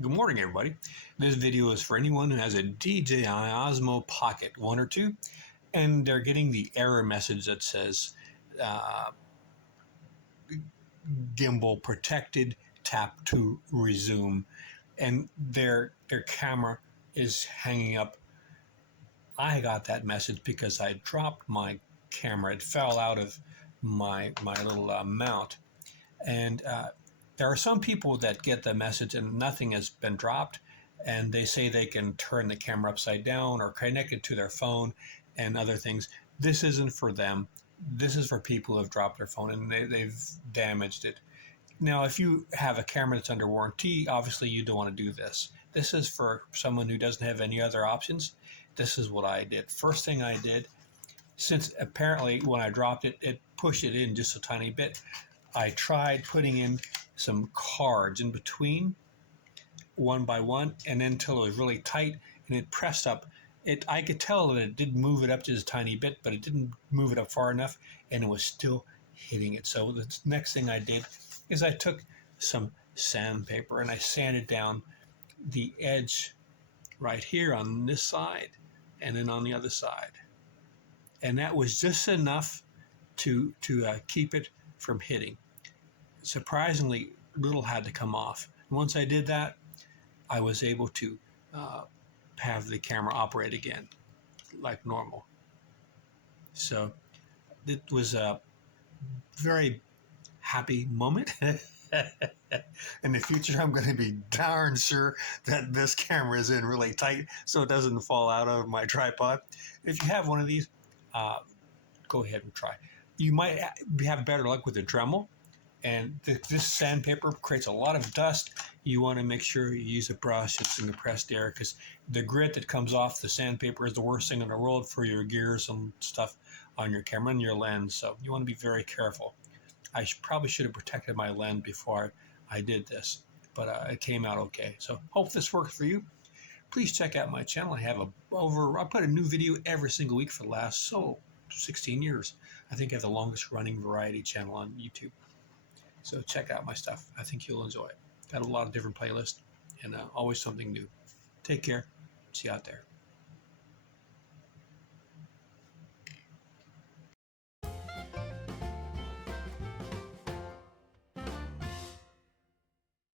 Good morning, everybody. This video is for anyone who has a DJI Osmo Pocket 1 or 2, and they're getting the error message that says gimbal protected, tap to resume, and their camera is hanging up. I got that message because I dropped my camera. It fell out of my little mount, and there are some people that get the message and nothing has been dropped, and they say they can turn the camera upside down or connect it to their phone and other things. This isn't for them. This is for people who have dropped their phone and they've damaged it. Now, if you have a camera that's under warranty, obviously you don't want to do this. This is for someone who doesn't have any other options. This is what I did. First thing I did, since apparently when I dropped it, it pushed it in just a tiny bit, I tried putting in some cards in between, one by one, and then until it was really tight and it pressed up. I could tell that it did move it up just a tiny bit, but it didn't move it up far enough, and it was still hitting it. So the next thing I did is I took some sandpaper and I sanded down the edge right here on this side and then on the other side. And that was just enough to keep it from hitting. Surprisingly, little had to come off. Once I did that, I was able to have the camera operate again like normal. So it was a very happy moment. In the future, I'm going to be darn sure that this camera is in really tight so it doesn't fall out of my tripod. If you have one of these, go ahead and try. You might have better luck with the Dremel. And this sandpaper creates a lot of dust. You want to make sure you use a brush that's in the pressed air, because the grit that comes off the sandpaper is the worst thing in the world for your gears and stuff on your camera and your lens. So you want to be very careful. I probably should have protected my lens before I did this, but it came out okay. So hope this works for you. Please check out my channel. I put a new video every single week for the last 16 years. I think I have the longest running variety channel on YouTube. So check out my stuff. I think you'll enjoy it. Got a lot of different playlists and always something new. Take care. See you out there.